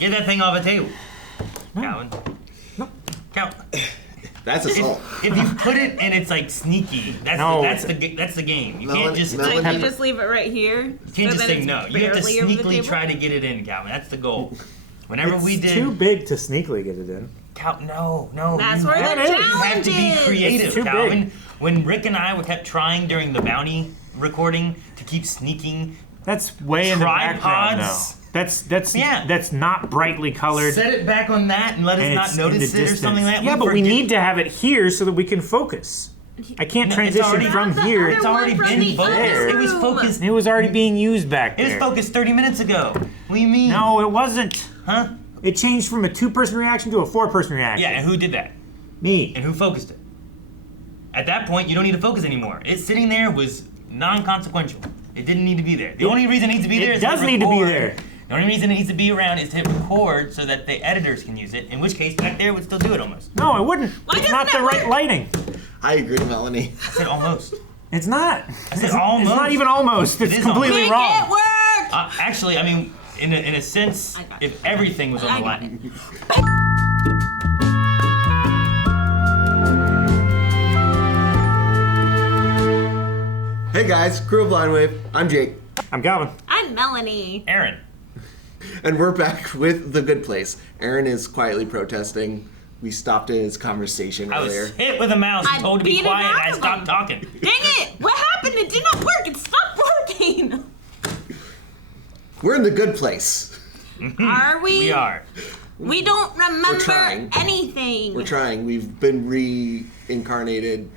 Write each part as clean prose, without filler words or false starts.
Get that thing off the table. No. Calvin. No. Calvin. That's assault. If you put it and it's like sneaky, that's the game. You can't just So you just leave it right here? You can't just say no. You have to sneakily try to get it in, Calvin. That's the goal. Whenever we did. It's too big to sneakily get it in. No. That's where the You challenge have to be is. creative, It's too Calvin. big. When Rick and I kept trying during the bounty recording to keep sneaking That's way in the background now. tripods. That's not brightly colored. Set it back on that and let and us it's not in the notice it or distance. something like that. Yeah, but we need to have it here so that we can focus. I can't No, it's transition already- from Not the here. other It's already one from been the focused. other It was room. focused. It was already being used back It was there. focused 30 minutes ago. What do you mean? No, it wasn't. Huh? It changed from a 2-person reaction to a 4-person reaction. Yeah, and who did that? Me. And who focused it? At that point, you don't need to focus anymore. It sitting there was non-consequential. It didn't need to be there. The only reason it needs to be there It is does to need to be record. there. The only reason it needs to be around is to hit record so that the editors can use it, in which case back there would still do it almost. No, it wouldn't. Why It's doesn't not the that right work? lighting. I agree, Melanie. I said almost. It's not. I said almost. It's not even almost. It's is completely Make wrong. it work! Actually, I mean, in a sense, I got it. if everything was on I the got line. Hey guys, crew of Line Wave. I'm Jake, I'm Calvin. I'm Melanie. Aaron. and we're back with The Good Place. Aaron is quietly protesting. We stopped his conversation I earlier. was hit with a mouse and I told to be beat it quiet and out I of stopped him. talking. Dang it! What happened? It did not work. It stopped working. We're in The Good Place. Are we? We are. We don't remember trying. anything. We're trying. We've been reincarnated,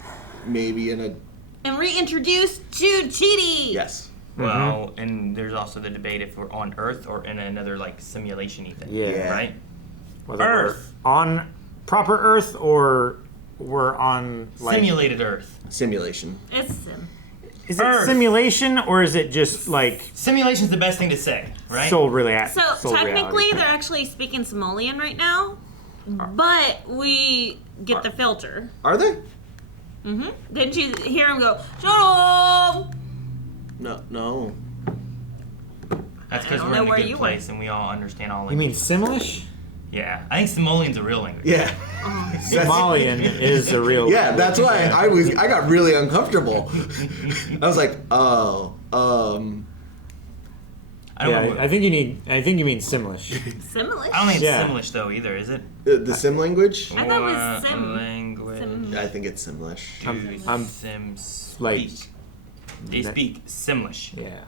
maybe in a And reintroduced to Chidi. yes. Well, and there's also the debate if we're on Earth or in another like simulation-y thing. Yeah. Right? Whether Earth. we're on proper Earth or we're on like. Simulated Earth. Simulation. It's Sim. Is it Earth. simulation or is it just like Simulation's the best thing to say, right? soul So technically, they're actually speaking Simoleon right now, but we get the filter. Are they? Didn't you hear him go, "Shut up"? No. That's because I don't we're know in a where good you place and we all understand all You mean languages. Simlish? Yeah. I think Simoleon's a real language. Yeah. Somalian is a real. Yeah, that's why I got really uncomfortable. I was like, oh, I don't know. Yeah, I think you mean Simlish. Simlish? I don't think it's Yeah. Simlish though either, is it? the sim language. I thought it was Sim. Language. Sim. I think it's Simlish. I'm Sims like- speak. They speak Simlish. Yeah.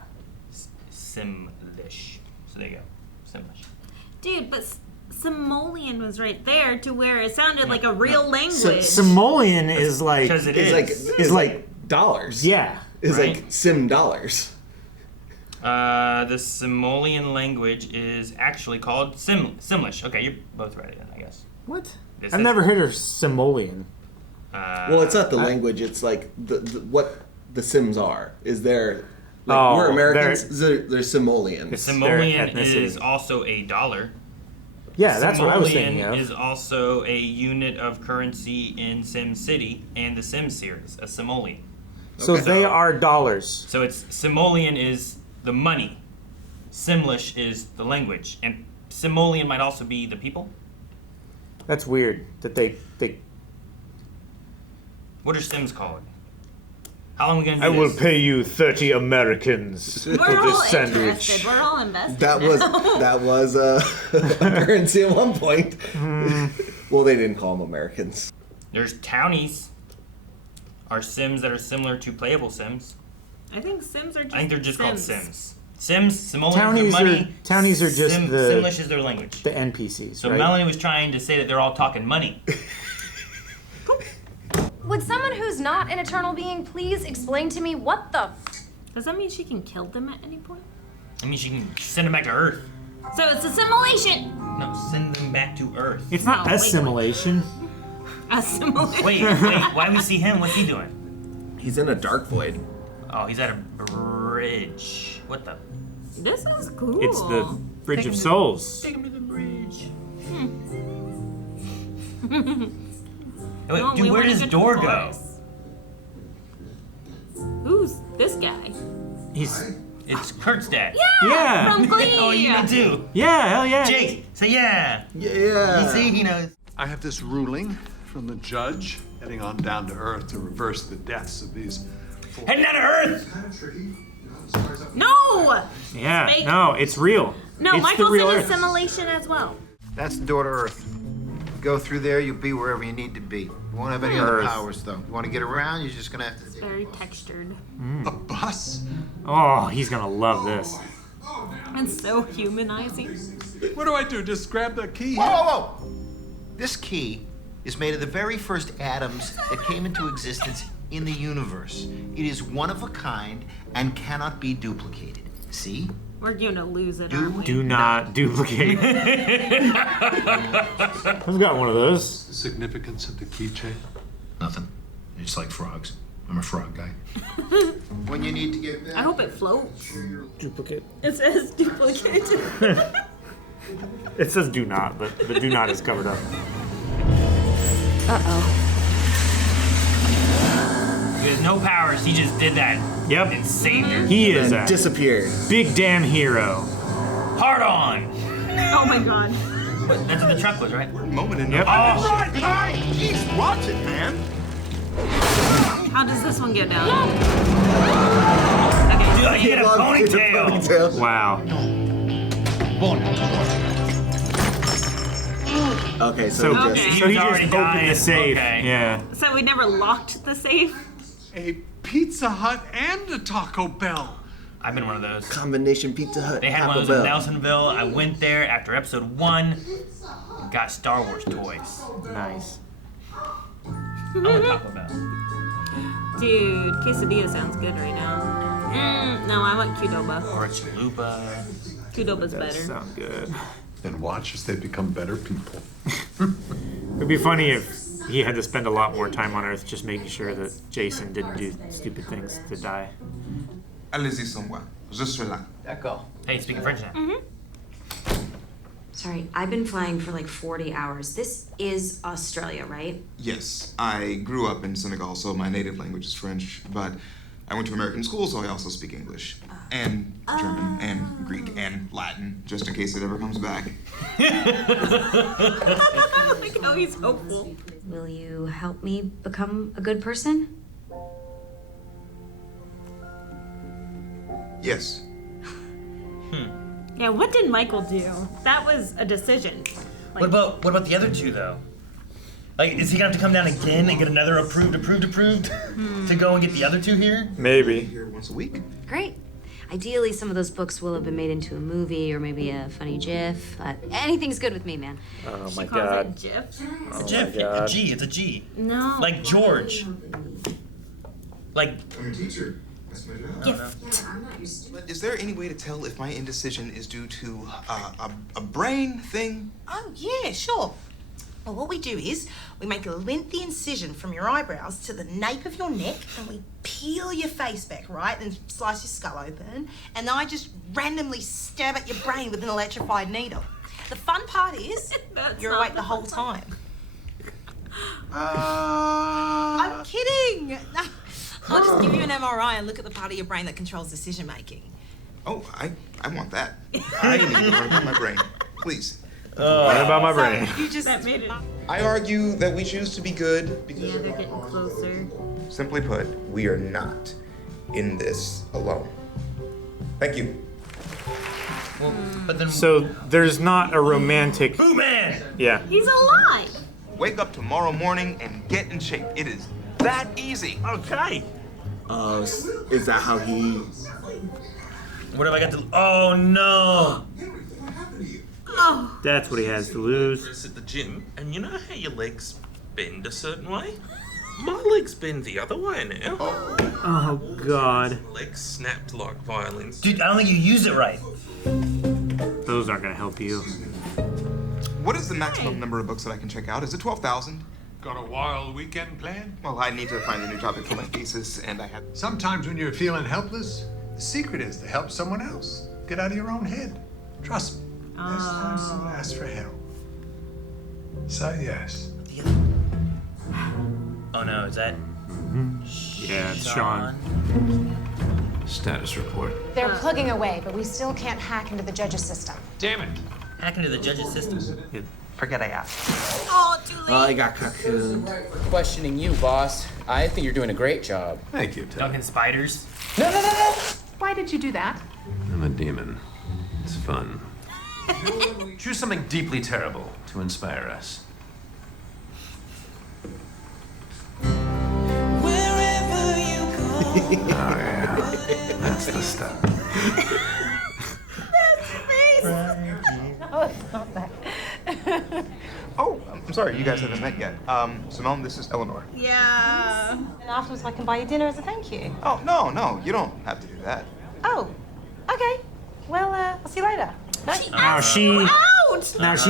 Simlish. So there you go. Simlish. Dude, but Simoleon was right there to where it sounded like a real language. Simoleon is like Because it It's like dollars. yeah. It's Right? like sim dollars. The Simoleon language is actually called Simlish. Okay, you're both right then, I guess. What? This I've is- never heard of Simoleon. Well, it's not the language. It's like the what the Sims are. Is there? Like, Oh, we're Americans. They're Simoleans. Simoleon ethnicity. is also a dollar. Yeah, that's what I was Simoleon thinking of. is also a unit of currency in Sim City and the Sim series, a simoleon. So Okay. they are dollars. So it's simoleon is the money, Simlish is the language, and simoleon might also be the people. That's weird that they What are Sims called? How long are we gonna do I will this? pay you 30 Americans We're for all this interested. sandwich. We're all invested. That was a currency at one point. Well, they didn't call them Americans. There's townies. Are Sims that are similar to playable Sims? I think Sims are just I think they're just called Sims. Sims. Simoleons Townies are money. townies are just the- Simlish is their language. The NPCs, So right? Melanie was trying to say that they're all talking money. Would someone who's not an eternal being please explain to me what the Does that mean she can kill them at any point? I mean, she can send them back to Earth. So it's a simulation. No, send them back to Earth. It's not No, wait, assimilation. A simulation. Wait, why do we see him? What's he doing? He's in a dark void. Oh, he's at a bridge. What the? This is cool. It's the Bridge of Souls. Take him to the bridge. No, Wait, we dude, where wanna does get to Door the go? forest. Who's this guy? He's It's Kurt's dad. Yeah. From Glee. Oh, you know too. Yeah, hell yeah. Jake, say yeah. Yeah. You see, he knows. I have this ruling from the judge heading on down to Earth to reverse the deaths of these. Heading down to Earth. No! Yeah, Fake. no, it's real. No, it's Michael's the real in Earth. assimilation as well. That's the door to Earth. Go through there, you'll be wherever you need to be. You won't have any other Earth. powers, though. You want to get around, you're just gonna have to. Very textured. A bus? Oh, he's gonna love this. And so humanizing. What do I do? Just grab the key? Whoa, whoa, whoa! This key is made of the very first atoms that came into existence in the universe. It is one of a kind and cannot be duplicated. See? We're gonna lose it, aren't we? Do not duplicate. I've got one of those. The significance of the keychain? Nothing. It's like frogs. I'm a frog guy. When you need to get back. I hope it floats. Duplicate. It says duplicate. It says do not, but the do not is covered up. Uh-oh. He has no powers. He just did that Yep. and saved her. He is And a disappeared. big damn hero. Hard on. Oh my god. That's what the truck was, right? Moment in Yep. Oh, Jeez, watch it, man. How does this one go down? Okay. dude, you get a ponytail. Wow. Okay, So, so Okay. just so he just already opened died. the safe. Okay. Yeah. So we never locked the safe? A Pizza Hut and a Taco Bell. I've been one of those. combination Pizza Hut. They had one Taco of those in Bell. Nelsonville. I went there after episode 1 and got Star Wars toys. Nice. I want Taco Bell. Dude, quesadilla sounds good right now. No, I want Qdoba. Or a chalupa. Qdoba's That better. sounds good. And watch as they become better people. It'd be funny if he had to spend a lot more time on Earth just making sure that Jason didn't do stupid things to die. Allez-y sans moi. Je suis là. D'accord. Hey, speaking French now. Sorry, I've been flying for like 40 hours. This is Australia, right? Yes, I grew up in Senegal, so my native language is French, but I went to American school, so I also speak English. And German, and Greek, and Latin, just in case it ever comes back. Like how he's hopeful. Will you help me become a good person? Yes. Yeah, what did Michael do? That was a decision. Like, What about the other two though? Like, is he gonna have to come down again and get another approved to go and get the other two here? Maybe. Here once a week. Great. Ideally, some of those books will have been made into a movie or maybe a funny GIF. Anything's good with me, man. Oh she my calls god. it GIF. It's a GIF. A G. It's a G. No. Like George. Like I'm a teacher. That's my job. gift. But is there any way to tell if my indecision is due to a brain thing? Oh, yeah, sure. Well, what we do is we make a lengthy incision from your eyebrows to the nape of your neck and we peel your face back, right? Then slice your skull open. And then I just randomly stab at your brain with an electrified needle. The fun part is That's you're not awake the the whole fun time. I'm kidding. I'll just give you an MRI and look at the part of your brain that controls decision making. Oh, I want that. I need to learn about my brain. Please. What about my brain? You just That made it. I argue that we choose to be good because, Yeah, they're getting closer. simply put, we are not in this alone. Thank you. well, but then So there's not a romantic. Boo Man! Yeah. He's alive. Wake up tomorrow morning and get in shape. It is that easy. Okay. Is that how he? What have I got to? Oh no! Oh, That's what he has to lose. It's at the gym, and you know how your legs bend a certain way? My legs bend the other way now. Oh god. Legs snapped like violins. Dude, I don't think you used it right. Those aren't gonna help you. What is the maximum number of books that I can check out? Is it 12,000? Got a wild weekend planned? Well, I need to find a new topic for my thesis, and I have. Sometimes when you're feeling helpless, the secret is to help someone else. Get out of your own head. Trust me. Next time someone asks for help, say yes. Oh no, is that Yeah, it's Sean. Status report. They're plugging away, but we still can't hack into the judge's system. Damn it. Hack into the judge's system. Forget I asked. Oh, too late. Oh, I got cocooned. Questioning you, boss. I think you're doing a great job. Thank you, Ted. Duncan spiders. No. Why did you do that? I'm a demon. It's fun. Choose something deeply terrible to inspire us. Oh yeah, that's the stuff. No, it's not that. Oh, I'm sorry, you guys haven't met yet. Simone, this is Eleanor. Yeah. And afterwards I can buy you dinner as a thank you. Oh, no, you don't have to do that. Oh, okay. Well, I'll see you later. Bye. Now she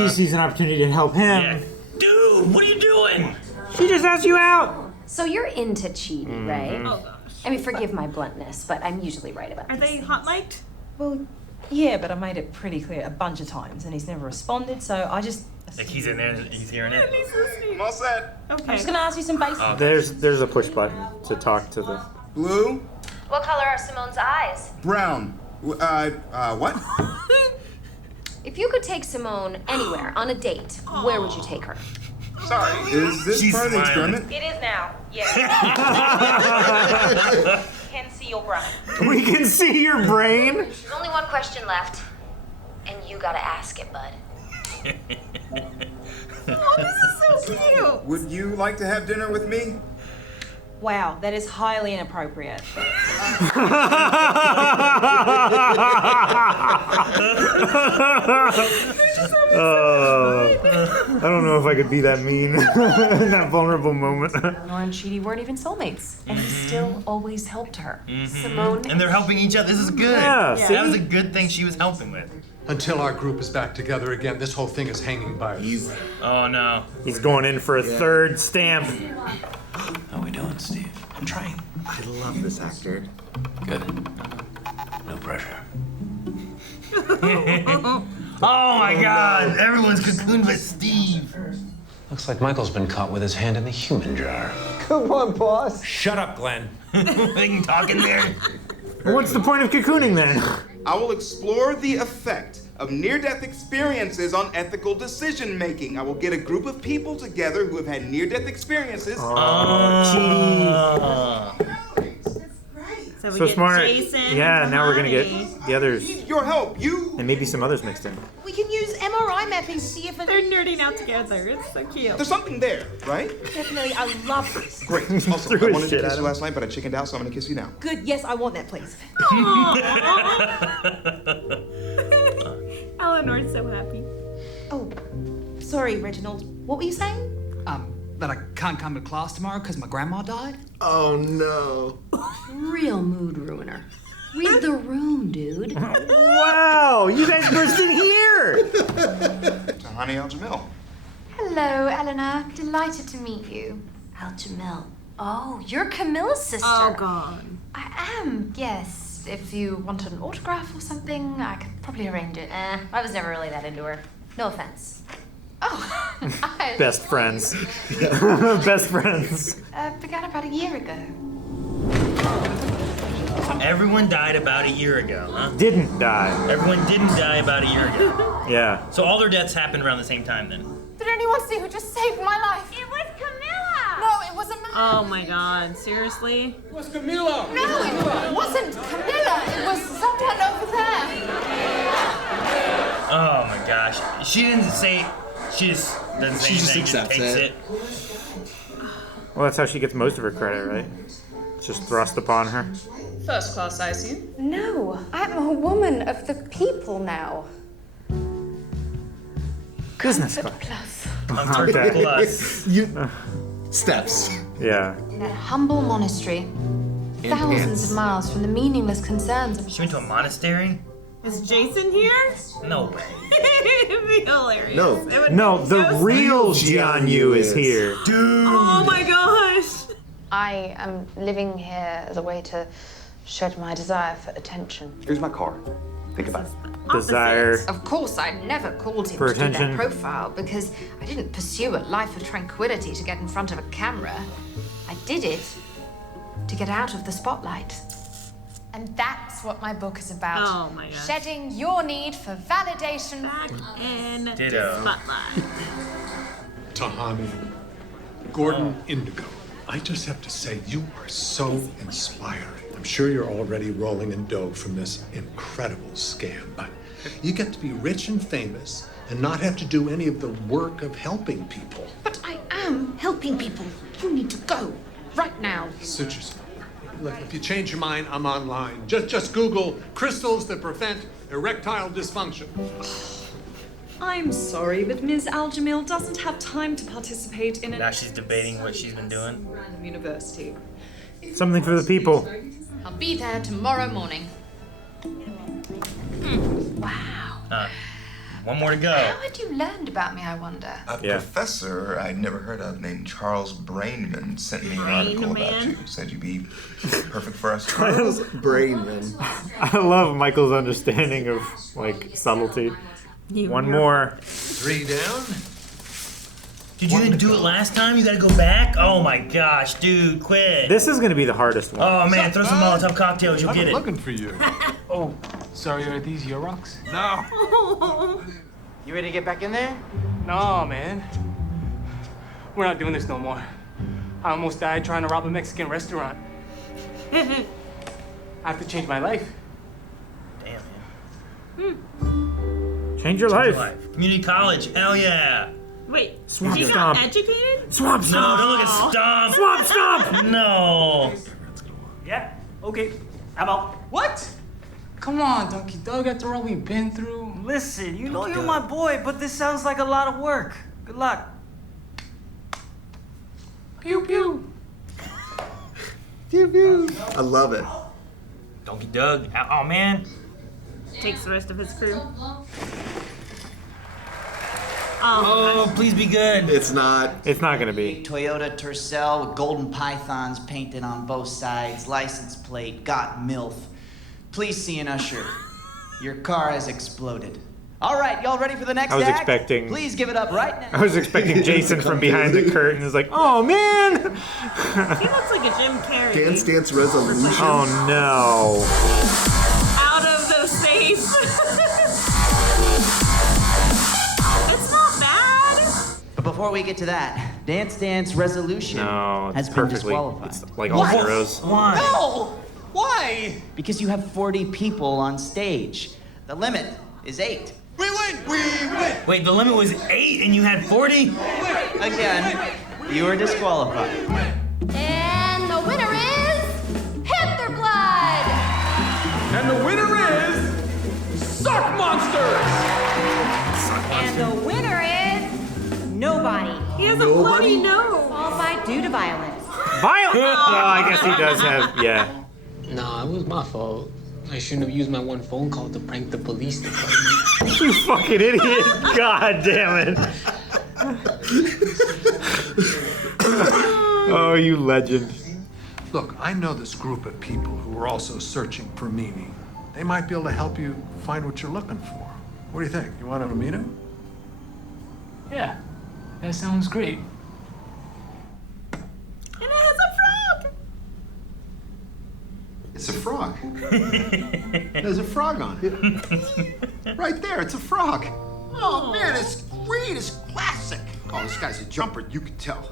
sees an opportunity to help him. Yeah. Dude, what are you doing? She just asked you out. So you're into Chidi, right? Oh gosh. I mean, forgive my bluntness, but I'm usually right about Are these they things. hot mic'd? Well, yeah, but I made it pretty clear a bunch of times and he's never responded, so I just... Like he's in there and he's hearing it. He's listening. I'm all set. I'm Okay. just gonna ask you some basic... There's a push button to talk to the. Blue? What color are Simone's eyes? Brown. What? If you could take Simone anywhere on a date, where would you take her? Sorry. Is this She's part of the smiling. experiment? It is now, yes. Can see your brain. We can see your brain. There's only one question left, and you gotta ask it, bud. Oh, this is so cute. Would you like to have dinner with me? Wow, that is highly inappropriate. I don't know if I could be that mean in that vulnerable moment. Nora and Chidi weren't even soulmates, and he still always helped her. Simone. And they're helping each other. This is good. Yeah, see? That was a good thing she was helping with. Until our group is back together again, this whole thing is hanging by a thread. Oh no. He's going in for a third stamp. How we doing, Steve? I'm trying. I love this actor. Good. No pressure. Oh my god. Everyone's cocooned by Steve. Looks like Michael's been caught with his hand in the human jar. Come on, boss. Shut up, Glenn. They can talk in there. What's the point of cocooning then? I will explore the effect of near-death experiences on ethical decision-making. I will get a group of people together who have had near-death experiences. So we So get smart. Jason. Yeah, and now we're gonna get Kamani. the others. Your help, you. And maybe some others mixed in. We can use MRI mapping to see if They're nerding out together. It's so cute. There's something there, right? Definitely, I love this. Great. Also, Threw I his wanted shit to kiss at you him. last night, but I chickened out, so I'm gonna kiss you now. Good, yes, I want that, please. Eleanor's so happy. Oh, sorry, Reginald. What were you saying? That I can't come to class tomorrow because my grandma died? Oh no. Real mood ruiner. Read the room, dude. Wow, you guys burst in here. To Honey Al Jamil. Hello, Eleanor. Delighted to meet you. Al-Jamil. Oh, you're Camilla's sister. Oh god. I am, yes. If you want an autograph or something, I could probably arrange it. I was never really that into her. No offense. Oh, I Best friends. Best friends. began about a year ago. Everyone died about a year ago, huh? Didn't die. Everyone didn't die about a year ago. Yeah. So all their deaths happened around the same time then. Did anyone see who just saved my life? It was Camilla! No, it was a man. Oh my god. Seriously? No, it wasn't Camilla. It was someone over there. Oh my gosh. She didn't say. She just doesn't say She just anything. accepts takes it. Well, that's how she gets most of her credit, right? It's just thrust upon her. First class, I assume. No, I'm a woman of the people now. Business class. Plus. Comfort Okay. plus. Steps. Yeah. In that humble monastery, thousands of miles from the meaningless concerns of... She went to a monastery? Is Jason here? No way. It'd be hilarious. No. It would No, be the so real sweet. Jianyu is here. Dude. Oh my gosh. I am living here as a way to shed my desire for attention. Here's my card. Think about it. Desire. Of course, I never called him For to do attention. that profile because I didn't pursue a life of tranquility to get in front of a camera. I did it to get out of the spotlight. And that's what my book is about. Oh my gosh. Shedding your need for validation. Back in Ditto. spotlight. Tahani, Gordon Indigo, I just have to say, you are so inspiring. I'm sure you're already rolling in dough from this incredible scam, but you get to be rich and famous and not have to do any of the work of helping people. But I am helping people. You need to go right now. Suit yourself. Look, if you change your mind, I'm online. Just Google crystals that prevent erectile dysfunction. I'm sorry, but Ms. Al-Jamil doesn't have time to participate in Now she's debating what she's been doing. random university. Something for the people. I'll be there tomorrow morning. Wow. One more to go. How had you learned about me, I wonder? A professor I'd never heard of named Charles Brainman sent me an article about you. Said you'd be perfect for us. Charles Brainman. I love Michael's understanding of like subtlety. One more. 3 down. Did you didn't do it last time? You gotta go back? Oh my gosh, dude, quit. This is gonna be the hardest one. Oh man, throw some Molotov cocktails, you'll get it. Looking for you. Oh, sorry, are these your rocks? No. You ready to get back in there? No, man. We're not doing this no more. I almost died trying to rob a Mexican restaurant. I have to change my life. Damn, man. Change your life. Community college, hell yeah. Wait, Swamp he stomp. got educated? Swamp No, stomp. don't look at Stomp. Swamp stomp. No. Yeah, okay. How about? What? Come on, Donkey Dog, after all we've been through. Listen, you know you're my boy, but this sounds like a lot of work. Good luck. Pew pew. Pew pew. I love it. Donkey Doug. Oh man. Takes the rest of his crew. Oh, please be good. It's not. It's not gonna be. Big Toyota Tercel with golden pythons painted on both sides, license plate, got MILF. Please see an usher. Your car has exploded. All right, y'all ready for the next I was act? expecting- Please give it up right now. I was expecting Jason from behind the curtain. Is like, oh man. He looks like a Jim Carrey. Dance Dance Resolution. Oh no. Out of the safe. It's not bad. But before we get to that, Dance Dance Resolution No, has it's been perfectly. disqualified. It's like all heroes. Why? No! Why? Because you have 40 people on stage. The limit is 8. We win! We win! Wait, the limit was 8 and you had 40? Again, you are disqualified. And the winner is Panther Blood. And the winner is Sock Monsters! And the winner is nobody. He has a bloody nose. Followed by due to violence. Violent. Well, I guess he does have. Yeah. Nah, it was my fault. I shouldn't have used my one phone call to prank the police department. You fucking idiot. God damn it. Oh, you legend. Look, I know this group of people who are also searching for meaning. They might be able to help you find what you're looking for. What do you think? You want to meet him? Yeah, that sounds great. And it has a frog. It's a frog. There's a frog on it. Right there, it's a frog. Oh man, it's great. It's classic. Oh, this guy's a jumper. You can tell.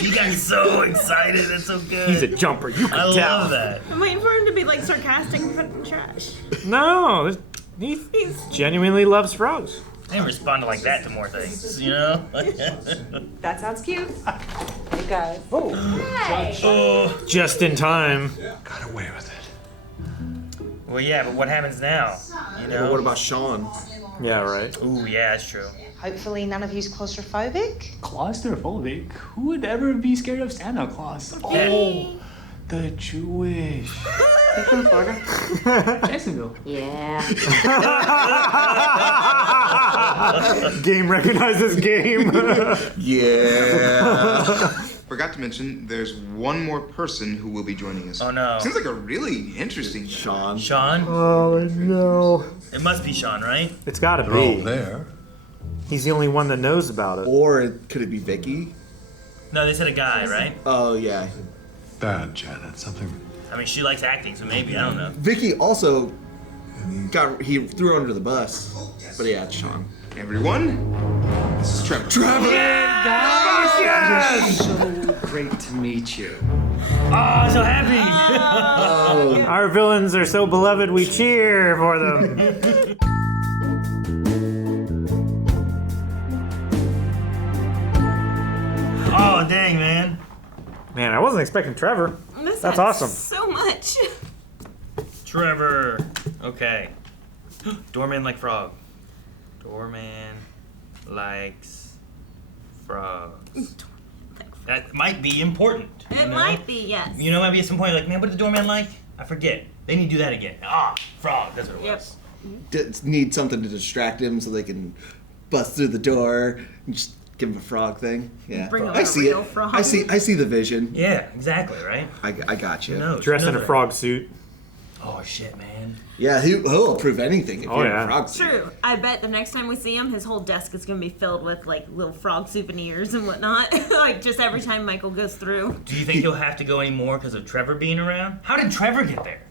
He got so excited. That's so good. He's a jumper. You can I tell. love that. I'm waiting for him to be like sarcastic and put it in trash. No, he genuinely loves frogs. I didn't respond like that to more things, you know? That sounds cute. Hey guys. Oh. Oh. Just in time. Got away with it. Well, yeah, but what happens now? You know? Well, what about Sean? Yeah, right. Ooh, yeah, that's true. Hopefully none of you's claustrophobic. Claustrophobic? Who would ever be scared of Santa Claus? Oh, the Jewish. You from Florida? Jacksonville. Yeah. Game recognizes game. Yeah. Forgot to mention, there's one more person who will be joining us. Oh no. Seems like a really interesting Sean. Sean? Oh no. It must be Sean, right? It's gotta They're all be. there. He's the only one that knows about it. Or could it be Vicky? No, they said a guy, right? Oh yeah. Bad, Janet. Something I mean, she likes acting, so maybe, I don't know. Vicky also he threw her under the bus. But yeah, it's Sean. Everyone, this is Trevor. Trevor! Yes! So great to meet you. Oh, so happy! Our villains are so beloved, we cheer for them. Oh, dang, man. Man, I wasn't expecting Trevor. This That's adds awesome. So much. Trevor. Okay. Doorman like frog. Doorman likes frogs. That might be important. It might be, yes. You know, maybe at some point, like, man, what did the doorman like? I forget. They need to do that again. Ah, frog. That's what it was. Need something to distract him so they can bust through the door and just give him a frog thing. Yeah, Bring him I a see real it. frog. I see the vision. Yeah, exactly, right? I got you. Who knows? Dressed Who in a knows? frog suit. Oh, shit, man. Yeah, he'll approve anything if Oh, you're in yeah. a frog suit. True. I bet the next time we see him, his whole desk is going to be filled with, like, little frog souvenirs and whatnot. Like, just every time Michael goes through. Do you think he'll have to go anymore because of Trevor being around? How did Trevor get there?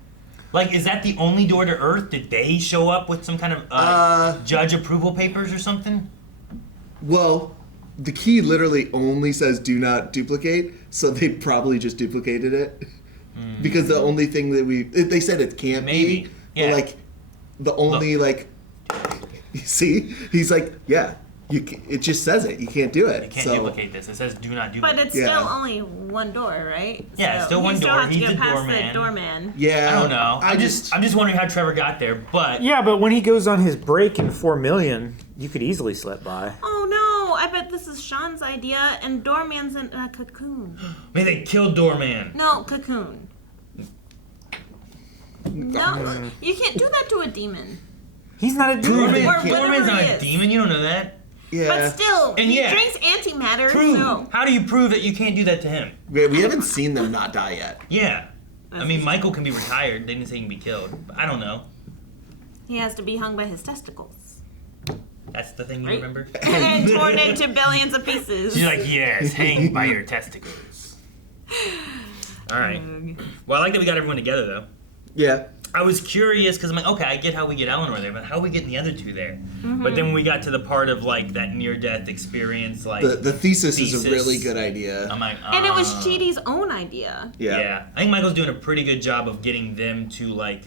Like, is that the only door to Earth? Did they show up with some kind of judge approval papers or something? Well, the key literally only says "do not duplicate," so they probably just duplicated it. Because the only thing that they said it can't Maybe. be. Yeah. But like, the only you see, he's like, yeah, it just says it. You can't do it. You can't so, duplicate this. It says do not duplicate. But it's Yeah. still only one door, right? Yeah, it's still So one you door. Still have to He's get the past doorman. the doorman. Yeah, I don't know. I'm just wondering how Trevor got there, but Yeah, but when he goes on his break in 4 million, you could easily slip by. Oh no! I bet this is Sean's idea, and doorman's in a cocoon. maybe they killed Doorman. No, cocoon. No, you can't do that to a demon. He's not a demon. Doorman's whatever not he a is. demon. You don't know that. Yeah. But still, And he yeah. drinks antimatter, Prove. so... How do you prove that you can't do that to him? We haven't seen them not die yet. Yeah. I mean, Michael can be retired. They didn't say he can be killed. But I don't know. He has to be hung by his testicles. That's the thing you Right. remember? And then torn into billions of pieces. She's like, yes, hang by your testicles. All right. Well, I like that we got everyone together, though. Yeah. I was curious because I'm like, okay, I get how we get Eleanor there, but how are we getting the other two there? But then when we got to the part of like that near-death experience, like The thesis is a really good idea. I'm like, And it was Chidi's own idea. Yeah. I think Michael's doing a pretty good job of getting them to like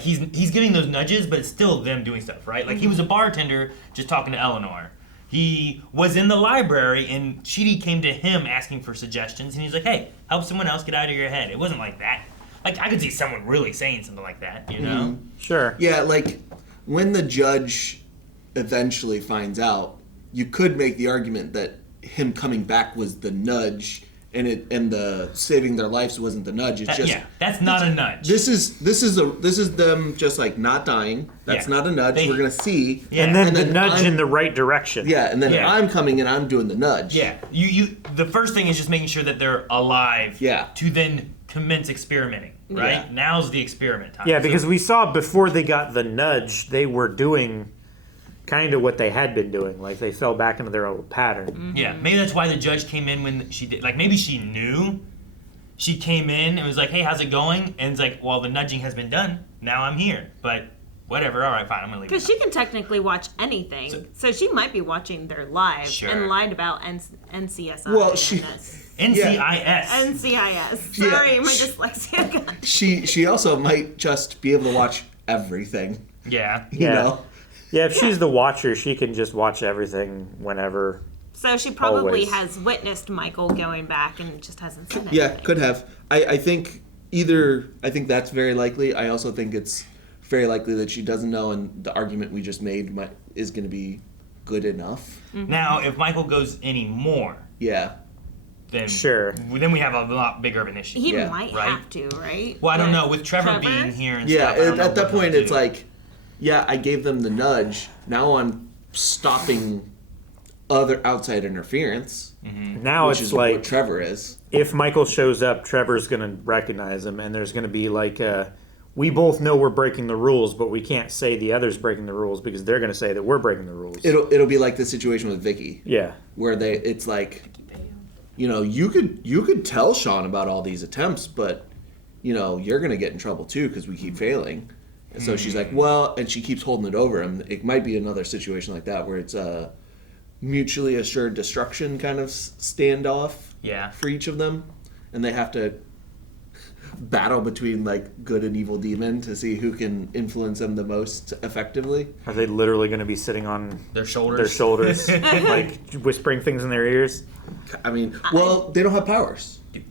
he's giving those nudges, but it's still them doing stuff, right? Like he was a bartender just talking to Eleanor. He was in the library and Chidi came to him asking for suggestions, and he's like, hey, help someone else get out of your head. It wasn't like that. Like, I could see someone really saying something like that, you know? Sure. Yeah, like when the judge eventually finds out, you could make the argument that him coming back was the nudge, and the saving their lives wasn't the nudge. It's just that's not a nudge. This is them just like not dying. That's not a nudge. We're gonna see, And then the nudge in the right direction. Yeah, and then I'm coming and I'm doing the nudge. Yeah, you. The first thing is just making sure that they're alive. Yeah. To then commence experimenting. Right. Yeah. Now's the experiment time. Yeah, because we saw before they got the nudge, they were doing kind of what they had been doing. Like they fell back into their old pattern. Yeah, maybe that's why the judge came in when she did. Like maybe she knew. She came in and was like, "Hey, how's it going?" And it's like, "Well, the nudging has been done. Now I'm here." But whatever. All right, fine. I'm gonna leave. Because she can technically watch anything. So she might be watching their live Sure. and lied about NCIS. Well, she- NCIS. NCIS. Yeah. Sorry, my dyslexia got... She also might just be able to watch everything. Yeah. You know? Yeah, if she's the watcher, she can just watch everything whenever. So she probably Always. has witnessed Michael going back and just hasn't said anything. Yeah, could have. I think I think that's very likely. I also think it's very likely that she doesn't know, and the argument we just made is going to be good enough. Now, if Michael goes any more, Yeah. then Sure. Then we have a lot bigger of an issue. He Yeah. might Right? have to, right? Well, I don't Like, know. With Trevor being here and Yeah, stuff, I don't know at that what he'll point, it's do. like, yeah, I gave them the nudge. Now I'm stopping other outside interference. Now which it's is like what Trevor is. if Michael shows up, Trevor's going to recognize him, and there's going to be like, we both know we're breaking the rules, but we can't say the other's breaking the rules because they're going to say that we're breaking the rules. It'll be like the situation with Vicky. Yeah. Where it's like, you know, you could tell Sean about all these attempts, but you're going to get in trouble too because we keep failing. And so she's like, well, and she keeps holding it over him. It might be another situation like that where it's a mutually assured destruction kind of standoff for each of them. And they have to battle between like good and evil demon to see who can influence them the most effectively. Are they literally going to be sitting on their shoulders, like whispering things in their ears? I mean, well, they don't have powers. Dude,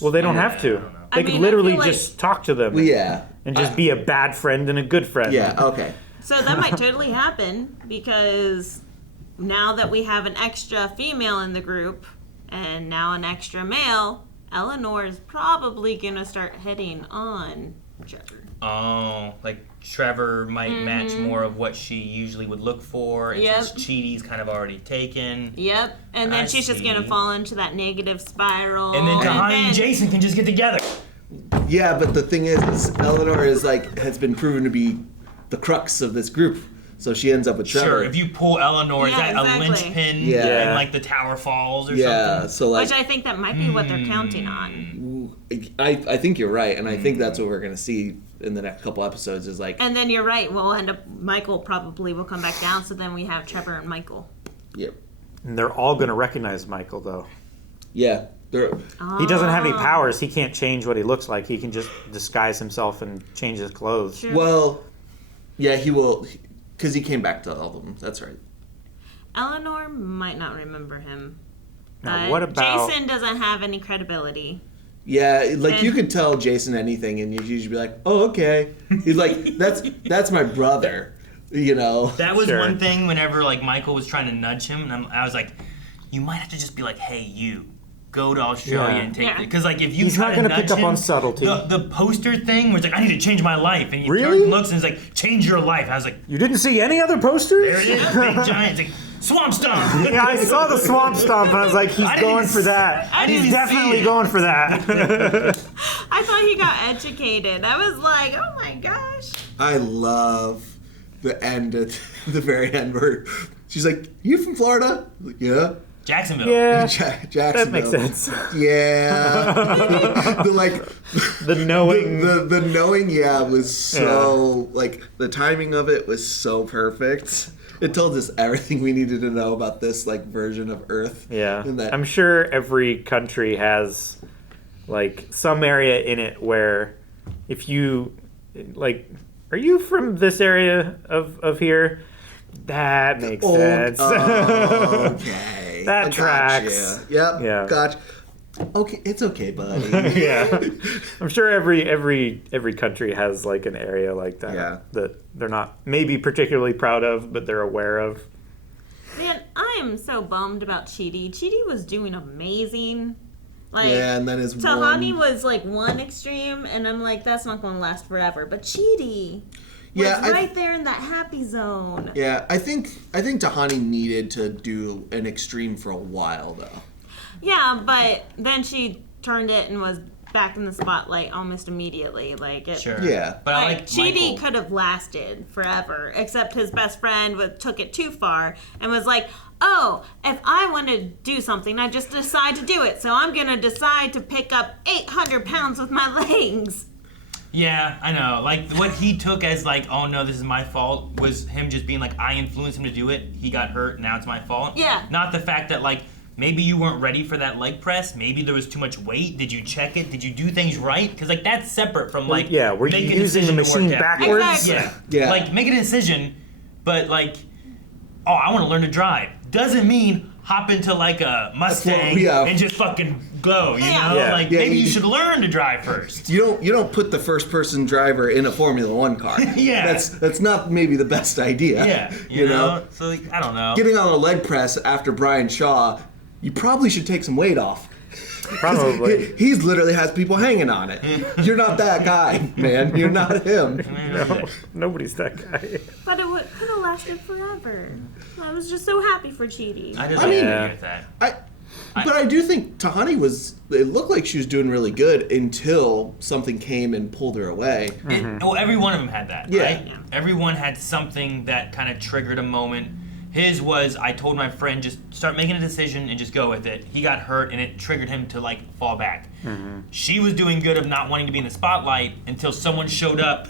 well, they don't have to. They could literally just talk to them. And just be a bad friend and a good friend. Yeah, okay. So that might totally happen because now that we have an extra female in the group and now an extra male, Eleanor is probably going to start hitting on Trevor. Oh, like Trevor might match more of what she usually would look for. And since Chidi's kind of already taken. Yep. And then she's just going to fall into that negative spiral. And then Tahani and Jason can just get together. Yeah, but the thing is Eleanor is like has been proven to be the crux of this group. So she ends up with Trevor. Sure, if you pull Eleanor, is that a linchpin and like the tower falls or something? So like, which I think that might be what they're counting on. I think you're right, and I think that's what we're going to see in the next couple episodes is like... And then you're right, we'll end up... Michael probably will come back down, so then we have Trevor and Michael. Yep. And they're all going to recognize Michael, though. Yeah. He doesn't have any powers. He can't change what he looks like. He can just disguise himself and change his clothes. Sure. Well, yeah, he will... Because he came back to all of them. That's right. Eleanor might not remember him. Now, what about... Jason doesn't have any credibility. Yeah, like you could tell Jason anything, and you'd usually be like, "Oh, okay." He's like, "That's my brother," That was one thing. Whenever like Michael was trying to nudge him, and I was like, "You might have to just be like, hey, you." Go to Australia and take it. Because like if you He's try not to going nudge to pick up him, on subtlety. The poster thing where it's like, I need to change my life. And he Really? turns and looks and it's like, change your life. I was like, You didn't see any other posters? there it is, big giant. It's like, swamp stomp. Yeah, I saw the swamp stomp and I was like, he's going for that. He's definitely going for that. I thought he got educated. I was like, oh my gosh. I love the end at the very end where she's like, "You from Florida?" I'm like, yeah. Jacksonville. Yeah, Jacksonville. that makes sense. Yeah. The knowing. The knowing, was so, like, the timing of it was so perfect. It told us everything we needed to know about this, like, version of Earth. Yeah. And that, I'm sure every country has, like, some area in it where if you, like, are you from this area of here? That makes sense. Okay. That tracks. Yep. Yeah. Gotcha. Okay, it's okay, buddy. Yeah. I'm sure every country has like an area like that that they're not maybe particularly proud of, but they're aware of. Man, I am so bummed about Chidi. Chidi was doing amazing. Like, and then his Tahani was like one extreme, and I'm like, that's not going to last forever. But Chidi was right there in that happy zone. Yeah, I think Tahani needed to do an extreme for a while though. Yeah, but then she turned it and was back in the spotlight almost immediately. Like it, Sure. Yeah. But I like like Chidi Michael. could have lasted forever, except his best friend took it too far and was like, "Oh, if I want to do something, I just decide to do it. So I'm gonna decide to pick up 800 pounds with my legs." Yeah, I know. Like, what he took as, like, oh, no, this is my fault, was him just being like, I influenced him to do it. He got hurt, now it's my fault. Yeah. Not the fact that, like, maybe you weren't ready for that leg press. Maybe there was too much weight. Did you check it? Did you do things right? Because, like, that's separate from, like, were you using the machine backwards? Exactly. Yeah. Like, make a decision, but, like, oh, I want to learn to drive. Doesn't mean hop into, like, a Mustang and just fucking go, you know? Yeah. Like, Yeah, maybe you should learn to drive first. You don't put the first person driver in a Formula One car. Yeah. That's not maybe the best idea. Yeah, you know? So, like, I don't know. Getting on a leg press after Brian Shaw, you probably should take some weight off. Probably. He's literally has people hanging on it. You're not that guy, man. You're not him. No, nobody's that guy. But it could have lasted forever. I was just so happy for Chidi. I just I mean, agree with that. But I do think Tahani it looked like she was doing really good until something came and pulled her away. Well, every one of them had that, Yeah. right? Everyone had something that kind of triggered a moment. His was, I told my friend, just start making a decision and just go with it. He got hurt and it triggered him to like fall back. She was doing good of not wanting to be in the spotlight until someone showed up.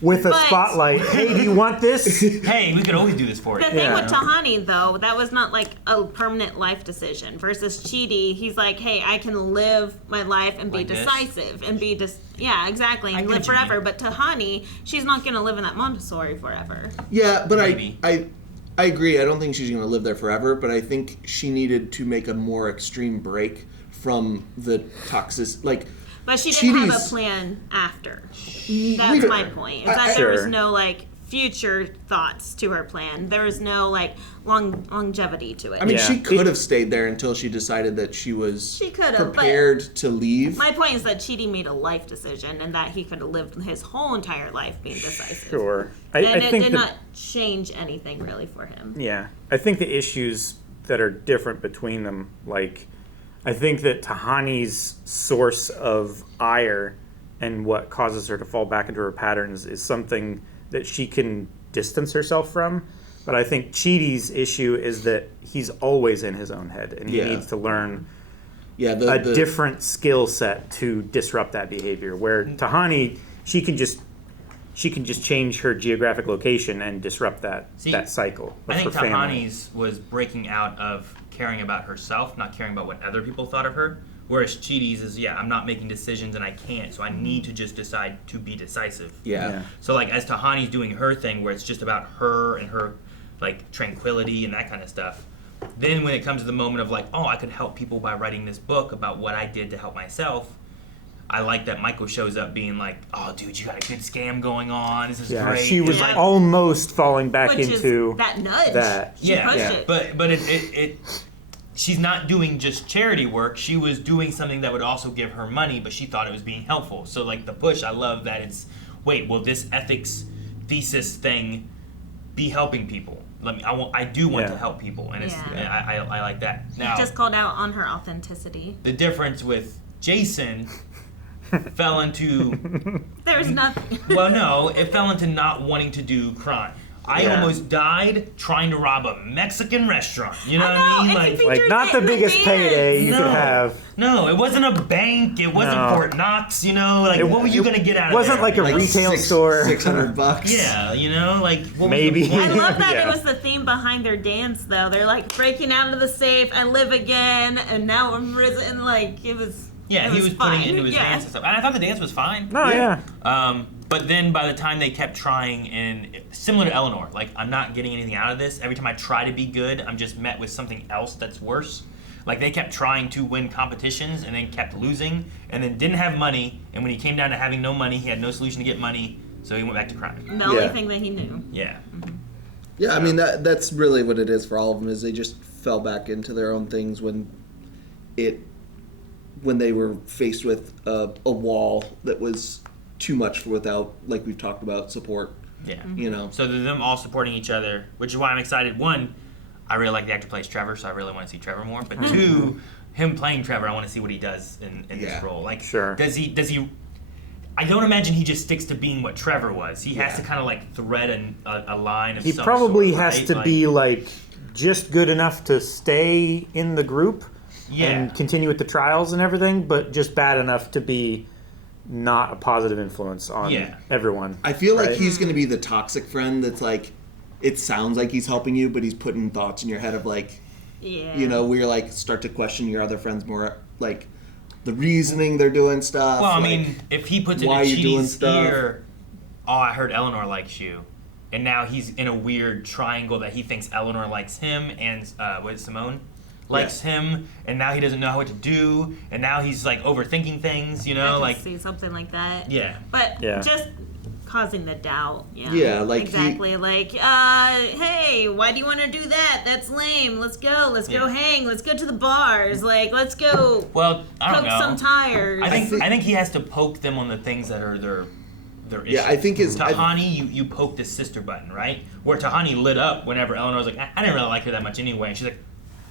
With a spotlight. Hey, do you want this? Hey, we could always do this for you. The thing with Tahani, though, that was not like a permanent life decision. Versus Chidi, he's like, hey, I can live my life and be Like this? decisive and be yeah, exactly, and live forever. But Tahani, she's not going to live in that Montessori forever. Yeah, but I agree. I don't think she's going to live there forever, but I think she needed to make a more extreme break from the toxic, like. But she didn't have a plan after. That's my point. Is that there was no like future thoughts to her plan. There was no like longevity to it. I mean, she could have stayed there until she decided that she was prepared to leave. My point is that Chidi made a life decision, and that he could have lived his whole entire life being decisive. Sure. And it did not change anything really for him. Yeah. I think the issues that are different between them, like, I think that Tahani's source of ire and what causes her to fall back into her patterns is something that she can distance herself from. But I think Chidi's issue is that he's always in his own head, and he needs to learn a different skill set to disrupt that behavior. Where Tahani, she can just change her geographic location and disrupt that cycle. I think her family. Tahani's was breaking out of caring about herself, not caring about what other people thought of her. Whereas Chidi's is, I'm not making decisions and I can't, so I need to just decide to be decisive. Yeah. So like as Tahani's doing her thing where it's just about her and her like tranquility and that kind of stuff, then when it comes to the moment of like, oh, I could help people by writing this book about what I did to help myself, I like that Michael shows up being like, oh, dude, you got a good scam going on. This is great. She was like, almost falling back Which into is that nudge. That. She pushed it. But it she's not doing just charity work. She was doing something that would also give her money, but she thought it was being helpful. So like the push, I love that it's, wait, will this ethics thesis thing be helping people? I do want to help people, and I like that. Now, It just called out on her authenticity. the difference with Jason fell into There's nothing. well, no, it fell into not wanting to do crime. I almost died trying to rob a Mexican restaurant. You know what I mean? Like not the biggest payday you could have. No, it wasn't a bank. It wasn't Fort Knox. You know, like what were you gonna get out of it? Wasn't like a retail store. $600. Yeah, you know, like what maybe. Was the point? I love that it was the theme behind their dance, though. They're like breaking out of the safe. I live again, and now I'm risen. Like it was. Yeah, he was fine. putting it into his dance and stuff. And I thought the dance was fine. Oh, yeah. But then by the time they kept trying, and similar to Eleanor, like, I'm not getting anything out of this. Every time I try to be good, I'm just met with something else that's worse. Like, they kept trying to win competitions and then kept losing and then didn't have money. And when he came down to having no money, he had no solution to get money, so he went back to crime. The only thing that he knew. Yeah. Yeah, I mean, that's really what it is for all of them, is they just fell back into their own things when they were faced with a wall that was too much without, like we've talked about, support. Yeah. You know. So they're them all supporting each other, which is why I'm excited. One, I really like the actor plays Trevor, so I really want to see Trevor more. But two, him playing Trevor, I want to see what he does in this role. Like, does he? I don't imagine he just sticks to being what Trevor was. He has to kind of like thread a line of. He some probably sort, has right? to be like just good enough to stay in the group. And continue with the trials and everything, but just bad enough to be not a positive influence on everyone. I feel like he's going to be the toxic friend that's like, it sounds like he's helping you, but he's putting thoughts in your head of like, you know, where you like start to question your other friends more, like the reasoning they're doing stuff. Well, I like, mean, if he puts it in why you doing Chidi's stuff. ear, oh, I heard Eleanor likes you. And now he's in a weird triangle that he thinks Eleanor likes him and, Simone? Likes him, and now he doesn't know what to do, and now he's like overthinking things, you know, I can like see something like that. Yeah. But just causing the doubt. Yeah, like exactly. Like, hey, why do you want to do that? That's lame. Let's go. Let's go hang. Let's go to the bars. Like, let's go. Well, I don't poke know. some tires. I think he has to poke them on the things that are their issue. Yeah, I think Tahani, you poke the sister button, right? Where Tahani lit up whenever Eleanor was like, I didn't really like her that much anyway. And she's like,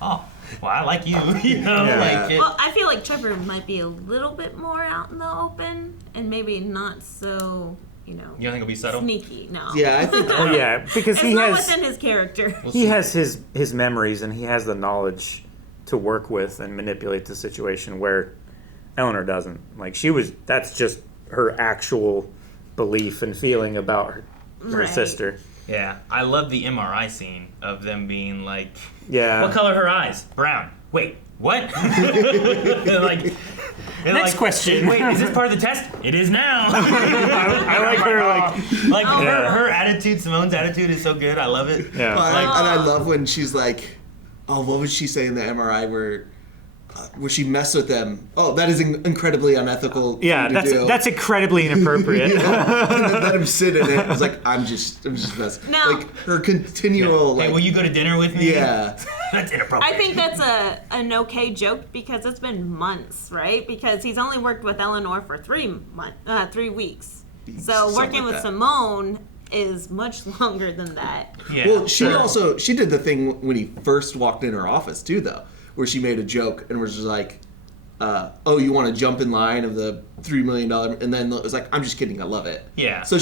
oh, well, I like you, you know? Well, I feel like Trevor might be a little bit more out in the open and maybe not so you know. You don't think it'll be subtle? Sneaky, no. Yeah, I think. Oh yeah, because it's he not has within his character. he has his memories and he has the knowledge to work with and manipulate the situation where Eleanor doesn't. Like that's just her actual belief and feeling about her Right. sister. Yeah, I love the MRI scene of them being like, Yeah. what color are her eyes? Brown. Wait, what? Next question. Wait, is this part of the test? It is now. I like her like her attitude. Simone's attitude is so good. I love it. Yeah. And I love when she's like, oh, what was she saying in the MRI where she messed with them? Oh, that is incredibly unethical. Yeah, thing to do. that's incredibly inappropriate. And then let him sit in it. I was like, I'm just messing. No. Like her continual Hey, like. will you go to dinner with me? Yeah. That's inappropriate. I think that's an okay joke because it's been months, right? Because he's only worked with Eleanor for 3 weeks. So Something working like with that. Simone is much longer than that. Yeah. Well, she did the thing when he first walked in her office too, though, where she made a joke and was just like, "Oh, you want to jump in line of the $3 million?" And then it was like, "I'm just kidding, I love it." Yeah. So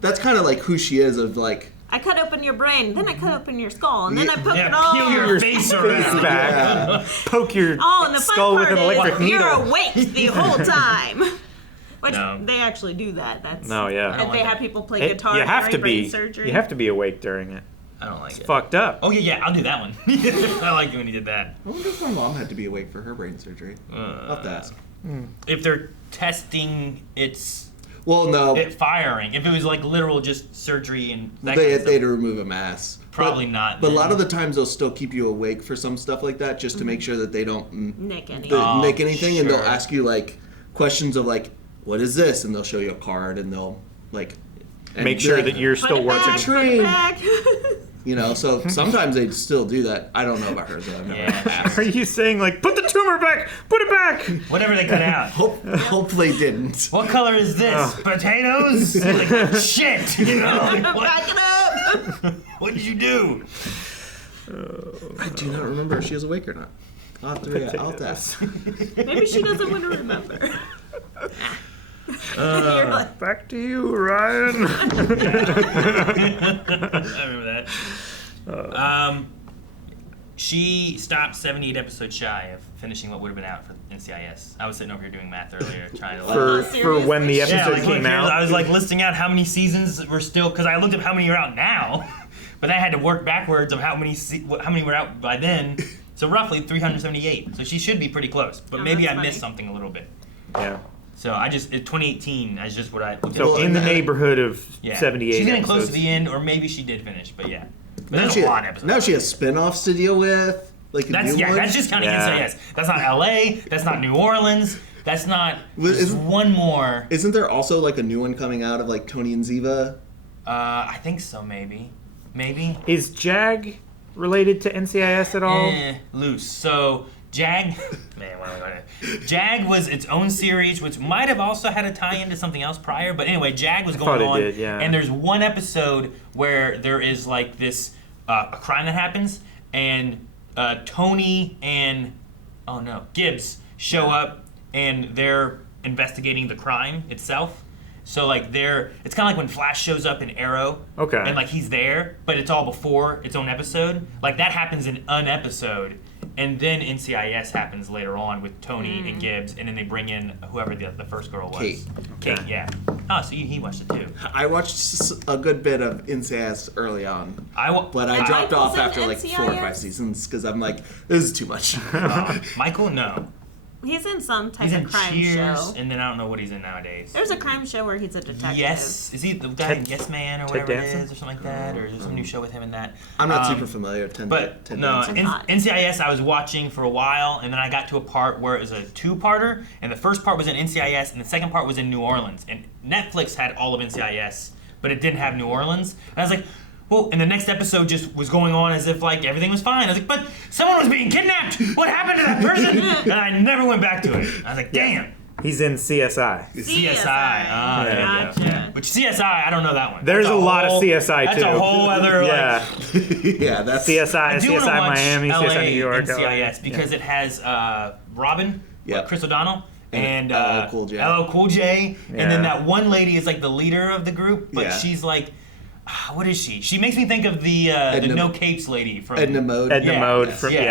that's kind of like who she is. Of like, I cut open your brain, then I cut open your skull, and then I poke it Yeah, all. peel your face around. back. Poke your Oh, and the fun skull with part an electric is needle. you're awake the whole time. Which No. they actually do that. That's No, yeah. And they have people play It- guitar you have during to brain be surgery. you have to be awake during it. I don't like It's it. fucked up. Oh yeah, I'll do that one. I like when he did that. I wonder if my mom had to be awake for her brain surgery. I'll have to ask. If they're testing its Well, no, it firing, if it was like literal just surgery and that they kind of had stuff, to remove a mass. probably not. But a then. lot of the times they'll still keep you awake for some stuff like that, just to make sure that they don't Nick anything. nick anything, and they'll sure. ask you like questions of like, "What is this?" And they'll show you a card, and they'll like and Make sure be that like, you're Put still it working. back, put it back. You know, so sometimes they still do that. I don't know about hers though. I've never asked. Are you saying like put the tumor back? Put it back. Whatever they cut out. Hopefully didn't. What color is this? Potatoes? Like, shit! You know? Like, what? Back it up. What did you do? I do not remember if she was awake or not. I'll have to ask. Maybe she doesn't want to remember. You're like, Back to you, Ryan. I remember that. She stopped 78 episodes shy of finishing what would have been out for NCIS. I was sitting over here doing math earlier, trying to for when the episode like, came look, out. I was like listing out how many seasons were still, because I looked up how many are out now, but I had to work backwards of how many were out by then. So roughly 378. So she should be pretty close, but Oh, maybe that's I missed funny. something a little bit. Yeah. So I just 2018 is just what I. So in the neighborhood of 78 She's getting close to episodes. the end, or maybe she did finish, but yeah. But Now there's she, a lot of episodes. now she has spin-offs to deal with. Like a That's new one. that's just counting NCIS. That's not LA. That's not New Orleans. That's not. There's one more. Isn't there also like a new one coming out of like Tony and Ziva? I think so. Maybe. Is Jag related to NCIS at all? Loose. So Jag. Man, what am I going to? Jag was its own series, which might have also had a tie-in to something else prior. But anyway, Jag was going thought it on. did, yeah. And there's one episode where there is like this a crime that happens, and Tony and Gibbs show up, and they're investigating the crime itself. So like it's kind of like when Flash shows up in Arrow, Okay. and like he's there, but it's all before its own episode. Like that happens in an episode, and then NCIS happens later on with Tony and Gibbs, and then they bring in whoever the first girl was. Kate. Kate, yeah. Oh, so he watched it too. I watched a good bit of NCIS early on, but I dropped Michael's off in after like 4 or 5 NCIS? seasons because I'm like, this is too much. Michael, no. He's in some type He's in of crime Cheers, show. and then I don't know what he's in nowadays. There's a crime show where he's a detective. Yes, is he the guy in Yes Man or Ted whatever it Danson? is, or something like that, or is there some new show with him in that? I'm not super familiar with Ted But Ted no, Danson. NCIS I was watching for a while, and then I got to a part where it was a 2-parter, and the first part was in NCIS, and the second part was in New Orleans. And Netflix had all of NCIS, but it didn't have New Orleans. And I was like, well, and the next episode just was going on as if like everything was fine. I was like, but someone was being kidnapped. What happened to that person? And I never went back to it. I was like, damn. He's in CSI. CSI. Ah, there you go. Yeah. Which CSI, I don't know that one. There's That's a lot whole- of CSI that's too. a whole other yeah. Yeah, that's CSI, I do wanna CSI watch Miami, LA CSI New York. NCIS because it has Robin, Chris O'Donnell, and LL Cool J. LL Cool J, Yeah. and then that one lady is like the leader of the group, but Yeah. she's like, what is she? She makes me think of the No Capes lady from Edna Mode. Edna Mode from But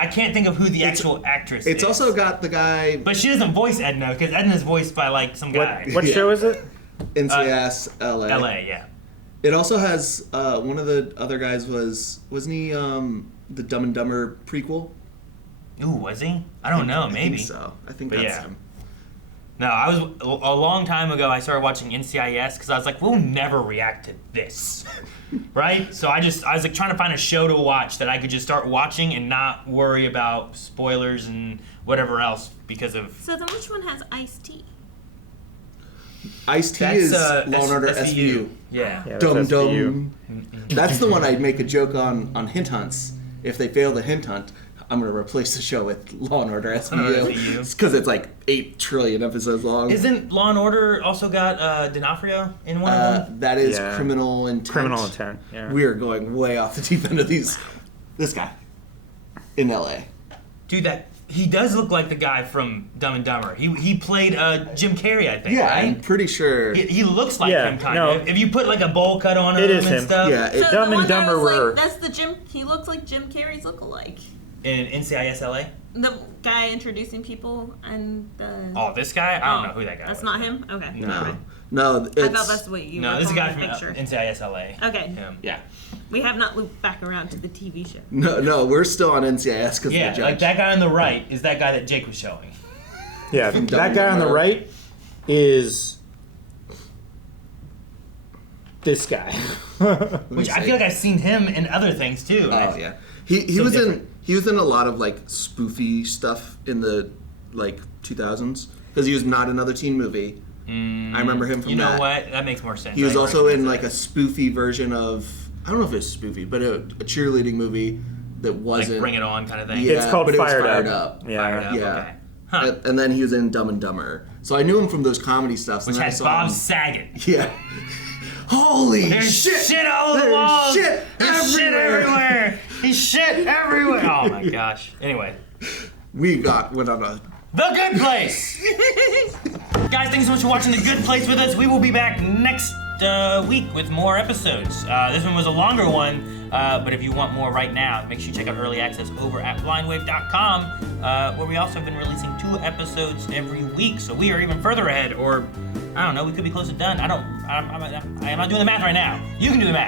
I can't think of who the actual actress is. It's also got the guy. But she doesn't voice Edna because Edna's voiced by like some guy. What show is it? NCIS LA. LA, yeah. It also has one of the other guys wasn't he the Dumb and Dumber prequel? Ooh, was he? I don't know. Maybe. I think so. I think But that's yeah. him. No, I was a long time ago. I started watching NCIS because I was like, we'll never react to this, right? So I was like trying to find a show to watch that I could just start watching and not worry about spoilers and whatever else because of. So then, which one has iced tea? Ice-T That's, is Law and Order SVU. Yeah. Dum that's dum. That's the one I'd make a joke on hint hunts. If they fail the hint hunt, I'm going to replace the show with Law and Order SVU. Because it's like 8 trillion episodes long. Isn't Law and Order also got D'Onofrio in one of them? That is Criminal Intent. Criminal Intent, yeah. We are going way off the deep end of these. This guy in LA. Dude, he does look like the guy from Dumb and Dumber. He played Jim Carrey, I think, Yeah, right? I'm pretty sure. He looks like Yeah, him, kind no. of. If you put like a bowl cut on him It is and him. stuff. Yeah, So Dumb the and one that Dumber was were- like, that's the Jim. He looks like Jim Carrey's look-alike. In NCIS LA? The guy introducing people and the. Oh, this guy? I don't know who that guy That's was. not him. Okay. No. No, it's. I thought that's what you. No, were this is a guy calling from the picture. NCIS LA. Okay. Him. Yeah. We have not looped back around to the TV show. No, we're still on NCIS because Yeah, of the judge. like that guy on the right is that guy that Jake was showing. Yeah, From Dumb that and guy on the Dumber. right is this guy. Which I feel like I've seen him in other things too. Oh yeah, he So was different. he was in a lot of like spoofy stuff in the like 2000s because he was not another teen movie. I remember him from You know that. what? That makes more sense. He was I also in recognize like a spoofy version of I don't know if it's spoofy, but a cheerleading movie that that. wasn't. Like Bring It On kind of thing. Yeah, It's called but it was Fired Fired Up. Up. Yeah. Fired Up, Yeah. okay. Huh. And then he was in Dumb and Dumber. So I knew him from those comedy stuffs. Which and then I has saw Bob him- Saget. Yeah. Holy There's shit! all over the There's walls. shit There's shit everywhere. everywhere. He's shit everywhere. Oh my gosh. Anyway. Went on a. The Good Place! Guys, thanks so much for watching The Good Place with us. We will be back next week with more episodes. This one was a longer one, but if you want more right now, make sure you check out Early Access over at blindwave.com, where we also have been releasing 2 episodes every week. So we are even further ahead, or I don't know, we could be close to done. I'm not doing the math right now. You can do the math.